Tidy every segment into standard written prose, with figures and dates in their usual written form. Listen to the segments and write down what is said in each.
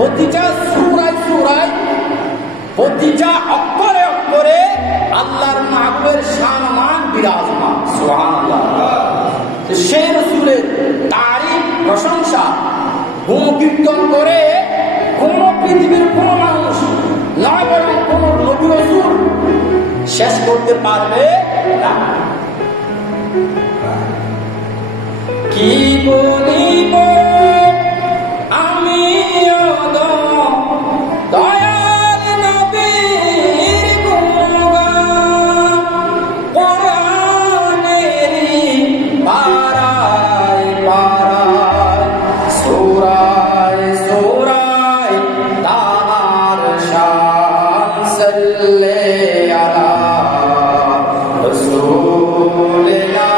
প্রতিটা সূরায় সূরায় প্রতিটা অক্ষরে অক্ষরে আল্লাহর মাহবুবের শান বিরাজমান। সুবহানাল্লাহ। সেই রাসূলের তারিফ প্রশংসা গুণকীর্তন করে কোন পৃথিবীর কোন মানুষ নয় বরং কোন নবী রাসূল শেষ করতে পারবে না। কি বলিব আমি দয়াল নবীর গুণগান, কোরআনেরই পারায় পারায় সূরায় সূরায় তার শান সাল্লাল্লাহু আলা রাসূলিল্লাহ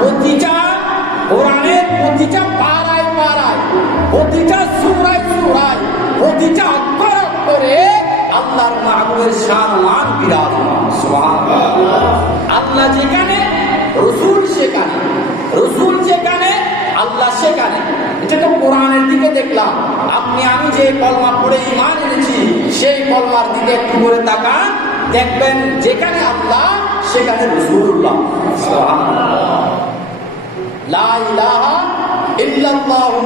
প্রতিটা কোরআনের প্রতিটা পারায় পারায় প্রতিটা সূরায় সূরায় প্রতিটা অক্ষরে অক্ষরে আল্লাহর মাহবুবের শান বিরাজমান। সুবহানাল্লাহ। আল্লাহ যেখানে রাসূল সেখানে, রাসূল যেখানে আল্লাহ সেখানে। এটা তো কোরআনের দিকে দেখলাম। আপনি আমি যে কলমা পড়ে ঈমান এনেছি সেই কলমার দিকে একটু করে তাকান, দেখবেন যেখানে আল্লাহ সেখানে রাসূলুল্লাহ। সুবহানাল্লাহ। লা ইলাহা ইল্লাল্লাহু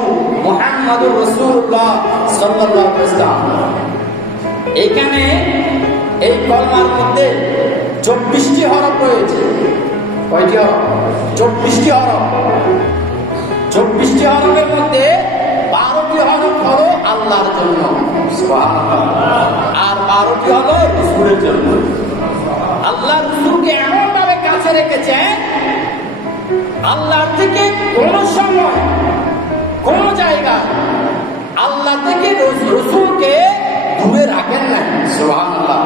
মুহাম্মাদুর রাসূলুল্লাহ সাল্লাল্লাহু আলাইহি ওয়াসাল্লাম। এখানে এই কলমার মধ্যে 24টি হরফ রয়েছে। কয়টি হরফ? 24টি হরফ। 24টি হরফের মধ্যে 12টি হরফ হলো আল্লাহর জন্য, সুবহানাল্লাহ, আর 12টি হলো রাসূলের জন্য। আল্লাহ রাসূলকে এমন ভাবে কাছে রেখেছেন, আল্লাহ থেকে কোন সময় কোন জায়গায় আল্লাহ থেকে রাসূলকে দূরে রাখেন না। সুবহানাল্লাহ।